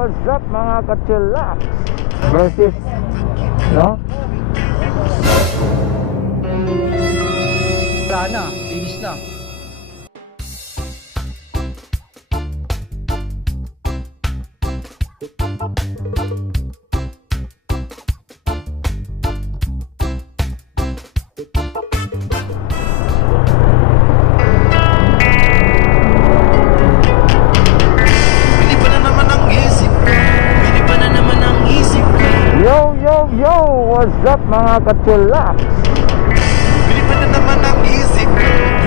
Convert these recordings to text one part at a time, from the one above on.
what's up mga ka-chillax versus, no? Wala na, finish na. Yo, what's up mga ka-chillax? Bili pa na naman ang isip,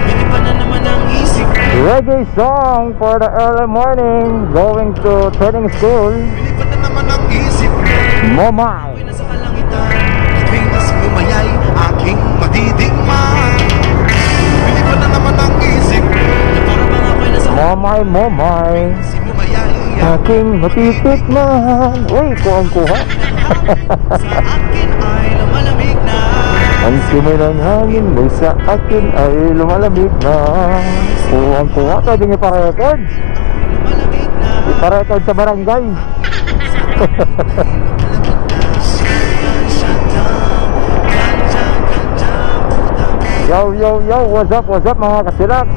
bili pa na naman ang isip. Reggae song for the early morning, going to training school. Bili pa na naman ang isip, Momay. nasa kalangitan, tuwing mas bumayay, aking madidigman. Bili pa na naman ang isip, para bang ako'y nasa Momay, si bumayay, aking matitikman. Uy, kuha. sa akin ay lumalamig na. Ang simoy ng hangin may sa akin ay lumalamig na. Kuha, pwede niyo pa-record. Lumalamig na. Ipa-record sa barangay. Yo, what's up mga ka-chillax?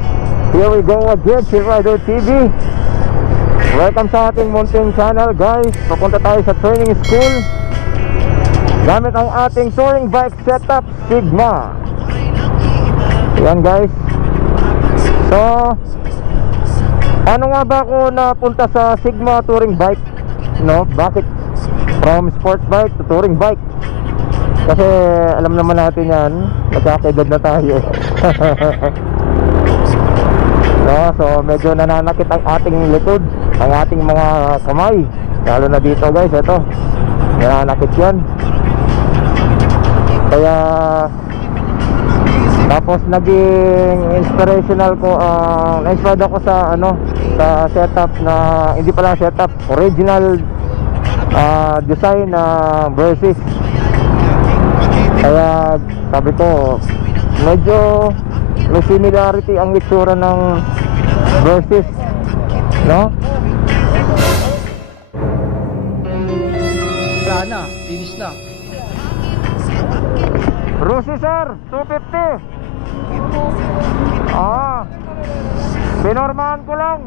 Here we go again, Chill Rider TV. Welcome sa ating munting channel guys. Papunta tayo sa training school gamit ang ating touring bike setup Sigma. Yan guys. So ano nga ba ako napunta sa Sigma touring bike? No? Bakit from sports bike to touring bike? Kasi alam naman natin yan, magkakaedad na tayo. No, so medyo nananakit ang ating likod, ang ating mga kamay. Lalo na dito guys, ito nananakit yan. Kaya tapos naging inspirational ko, na-inspired ako sa sa setup na hindi pala setup, original design na Versys. Kaya sabi ko medyo may similarity ang itsura ng Versys, no? Wala na, finish na. Rusi sir, 250. Pinormahan ko lang.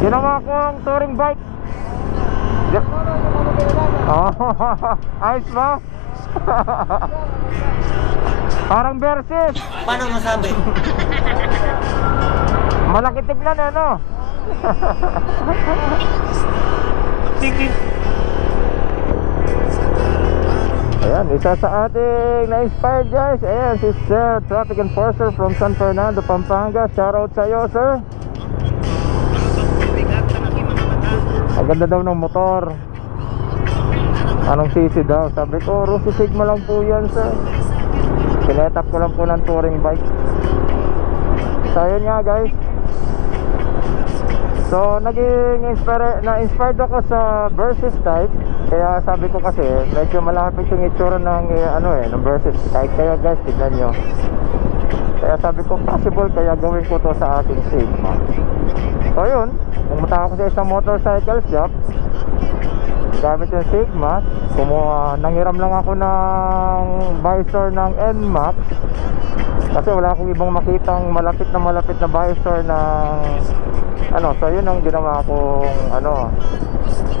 Ginawa ko ang touring bike. Ayos ba? Parang Versys. Paano masabi? Malaki tignan ano? Ayan, isa sa ating na-inspired guys. Ayan, si Sir Traffic Enforcer from San Fernando, Pampanga. Shoutout sa iyo sir. Ang ganda daw ng motor. Anong sisi daw? Sabi ko, Rusi Sigma lang po yan sir. Sinetap ko lang po ng touring bike. So ayun nga guys. So naging na-inspired ako sa Versys type. Kaya sabi ko kasi medyo malapit yung itsura ng ng Versys. Kahit kayo guys, tignan nyo. Kaya sabi ko possible, kaya gawin ko to sa ating Sigma. So yun, pumunta ako sa isang motorcycle shop gamit yung Sigma. Nanghiram lang ako ng visor ng NMAX kasi wala akong ibang makitang malapit na visor ng so yun ang ginawa kong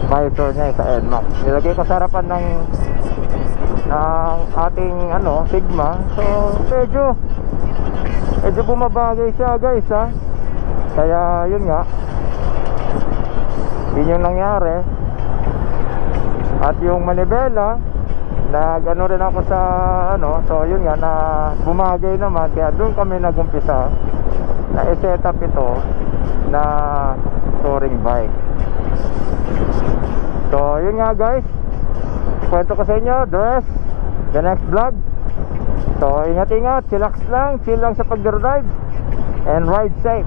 visor niya sa NMAX. Nilagay ko sa harapan ng ating Sigma. So medyo bumabagay siya guys ha. Kaya yun nga, yun yung nangyari. At yung manibela, nag-ano rin ako sa so yun nga, na bumagay naman. Kaya doon kami nagumpisa na i-set up ito na touring bike. So yun nga guys, kwento ko sa inyo the rest, the next vlog. So ingat, chillax lang, chill lang sa pag-drive, and ride safe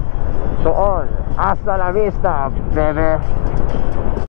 to all. Hasta la vista, baby.